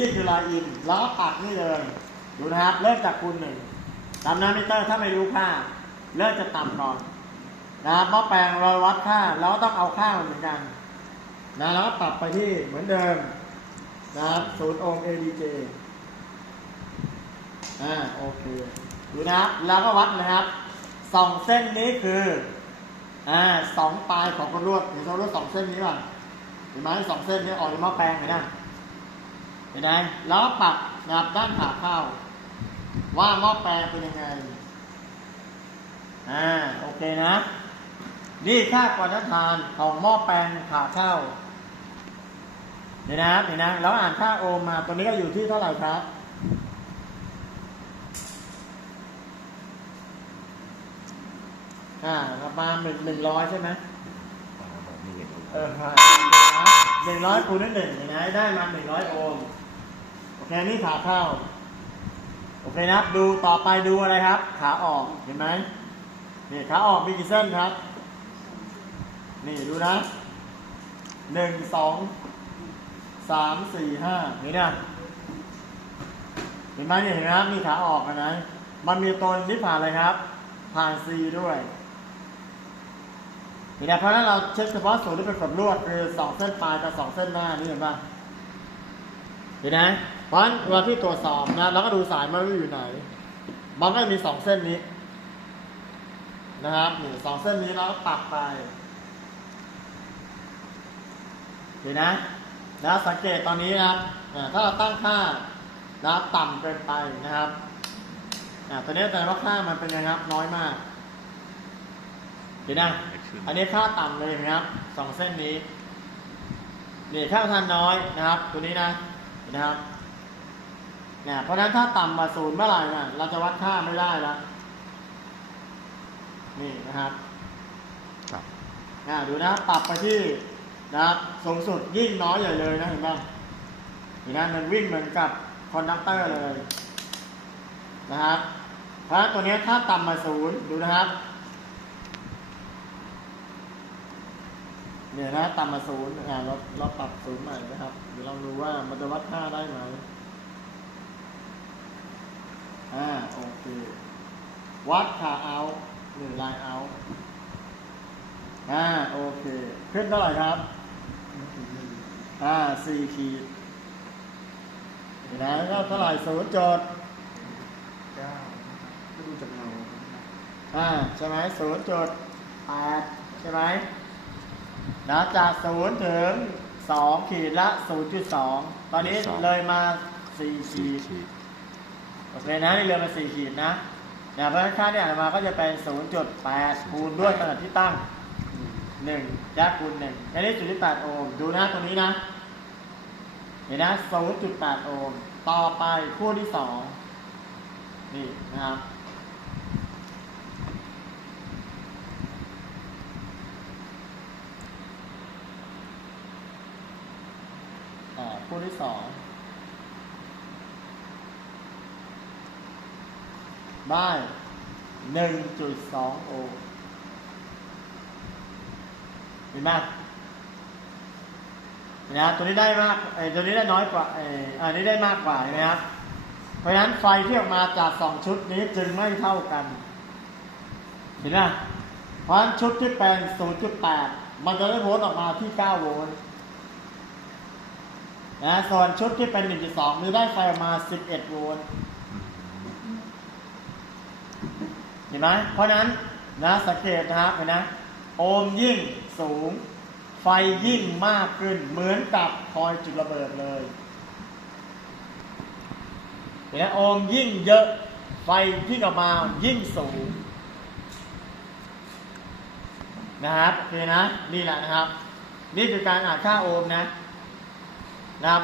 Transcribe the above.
นี่คือรอยอินล้วก็ปักนี่เลยดูนะครับ เริ่มจากคูณหนึ่งตามน้ำมิเตอร์ถ้าไม่รู้ค่า เริ่มจะต่ำก่อนนะครับหม้อแปลงเราวัดค่าเราก็ต้องเอาค่าเหมือนกันนะแล้วก็ปรับไปที่เหมือนเดิมนะครับศูนย์องค์ ADJ อ่าโอเคดูนะครับแล้วก็วัดนะครับสองเส้นนี้คืออ่าสองปลายของกระลวดเห็นกระลวดสองเส้นนี้ป่ะเห็นไหมสองเส้นนี้ออกจากหม้อแปลงเห็นไหม เห็นไหมแล้วก็ปรับนะครับด้านขาเข้า ว่าหม้อแปลงเป็นยังไง อ่า โอเคนะ นี่ค่ากวนทานของหม้อแปลงขาเข้าเดี๋ยวนะเดี๋ยวนะแล้วอ่านค่าโอห์มมา ตัวนี้ก็อยู่ที่เท่าไหร่ครับอ่าประมาณหนึ่งหนึ่งร้อยใช่ไหมไม่เห็นเออครับ หนึ่งร้อยคูณด้วยหนึ่งเห็นไหมได้มาหนึ่งร้อยโอห์มโอเคนี่ขาเข้า โอเคนะครับ ดูต่อไปดูอะไรครับ ขาออกเห็นไหมนี่ขาออกมีกี่เส้นครับ นี่ดูนะหนึ่งสองสามสี่ห้าเห็นไหมเห็นไหมเนี่ยเห็นไหมครับมีขาออกนะ มันมีตัวนี้ผ่านอะไรครับ ผ่านซีด้วย นไหมเพราะนั้นเราเช็คเฉพาะส่วนที่เป็นกดลวดคือสองเส้นปลายกับสองเส้นหน้านี่เห็นป่ะเห็นไหมเพราะฉะนั้นเวลาที่ตรวจสอบนะเราก็ดูสายมันอยู่ไหน มันก็มีสองเส้นนี้ นะครับนี่สองเส้นนี้เราก็ปักไปเห็นนะแล้วสังเกตตอนนี้นะครับถ้าเราตั้งค่านะต่ำเกินไปนะครับอ่าตัวนี้แสดงว่าค่ามันเป็นยังไงครับน้อยมาก เห็นนะ อันนี้ค่าต่ำเลยนะครับสองเส้นนี้นี่ค่าทานน้อยนะครับ ตัวนี้นะเห็นนะครับเนี่ยเพราะฉะนั้นถ้าต่ำมาศูนย์เมื่อไหร่น่ะเราจะวัดค่าไม่ได้แล้วนี่นะครับครับอ่าดูนะปรับไปที่นะครับสูงสุดยิ่งน้อยใหญ่เลยนะเห็นป่ะเห็นไหมมันวิ่งเหมือนกับคอนดักเตอร์เลยนะครับเพราะฉะนั้นตัวนี้ถ้าต่ำมาศูนย์ดูนะครับ เนี่ยนะต่ำมาศูนย์อ่าเราเราปรับศูนย์ใหม่นะครับ เดี๋ยวลองดูว่ามันจะวัดค่าได้ไหมอ่าโอเค วัดขาเอาหรือไลน์เอาอ่าโอเค ขึ้นเท่าไหร่ครับ อ่าสี่ขีดเห็นไหมก็เท่าไหร่ศูนย์จดเก้าก็ดูจากเงาอ่าใช่ไหมศูนย์จดแปดใช่ไหม นะจากศูนย์ถึงสองขีดละศูนย์จุดสองตอนนี้เลยมาสี่ขีสี่ดขีดโอเคนะนี่เลยมาสี่ขีดนะเนี่ยเพราะฉะนั้นค่าที่อ่านมาก็จะเป็นศูนย์จุดแปดคูณด้วยขนาดที่ตั้งหนึ่งยักษ์คูณหนึ่งอันนี้จุดที่แปดโอห์มดูนะตรงนี้นะ เห็นนะศูนย์จุดแปดโอห์มต่อไปคู่ที่สองนี่นะครับ คู่ที่สองได้หนึ่งจุดสองโอห์มเห็นไหมนไหมครับตัวนี้ได้มากเออตัวนี้ได้น้อยกว่าเอออันนี้ได้มากกว่าเห็นไหมครับ เพราะฉะนั้นไฟที่ออกมาจากสองชุดนี้จึงไม่เท่ากัน เห็นไหมเพราะฉะนั้นชุดที่เป็น 0.8 มันจะได้โวลต์ออกมาที่ 9 โวลต์ นะส่วนชุดที่เป็น 1.2 มีได้ไฟออกมา 11 โวลต์เห็นไหมเพราะนั้นนะสังเกตนะครับเห็นนะโอห์มยิ่งสูง ไฟยิ่งมากขึ้น เหมือนกับคอยจุดระเบิดเลยเห็นไหมโอห์มยิ่งเยอะ ไฟที่ออกมายิ่งสูง นะครับโอเคนะนี่แหละนะครับ นี่คือการอ่านค่าโอห์มนะ นะครับ